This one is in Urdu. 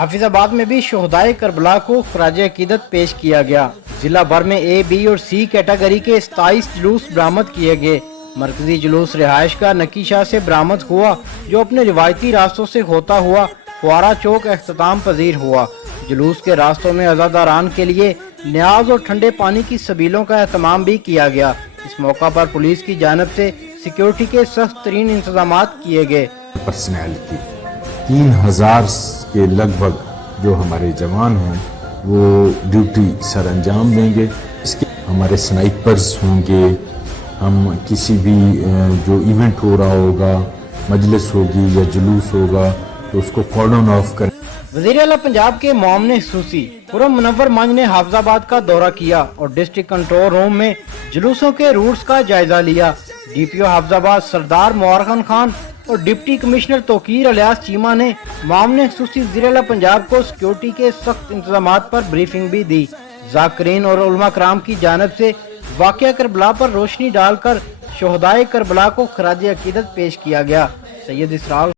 حافظ آباد میں بھی شہدائے کربلا کو خراج عقیدت پیش کیا گیا۔ ضلع بھر میں اے، بی اور سی کیٹیگری کے 27 جلوس برآمد کیے گئے۔ مرکزی جلوس رہائش کا نکی شاہ سے برآمد ہوا، جو اپنے روایتی راستوں سے ہوتا ہوا فوارہ چوک اختتام پذیر ہوا۔ جلوس کے راستوں میں عزاداران کے لیے نیاز اور ٹھنڈے پانی کی سبیلوں کا اہتمام بھی کیا گیا۔ اس موقع پر پولیس کی جانب سے سیکیورٹی کے سخت ترین انتظامات کیے گئے۔ پرسنالٹی 3000 کے لگ بھگ جو ہمارے جوان ہیں وہ ڈیوٹی سر انجام دیں گے۔ اس کے ہمارے سنائپرز ہوں گے، ہم کسی بھی جو ایونٹ ہو رہا ہوگا، مجلس ہوگی یا جلوس ہوگا تو اس کو کارڈن آف کریں۔ وزیر اعلیٰ پنجاب کے معاون خصوصی خرم منور منج نے حافظ آباد کا دورہ کیا اور ڈسٹرکٹ کنٹرول روم میں جلوسوں کے روٹس کا جائزہ لیا۔ ڈی پی او حافظ آباد سردار موارخان خان اور ڈپٹی کمشنر توقیر الیاس چیمہ نے معاون خصوصی وزیر اعلیٰ پنجاب کو سیکیورٹی کے سخت انتظامات پر بریفنگ بھی دی۔ ذاکرین اور علماء کرام کی جانب سے واقعہ کربلا پر روشنی ڈال کر شہدائے کربلا کو خراج عقیدت پیش کیا گیا۔ سید اسرار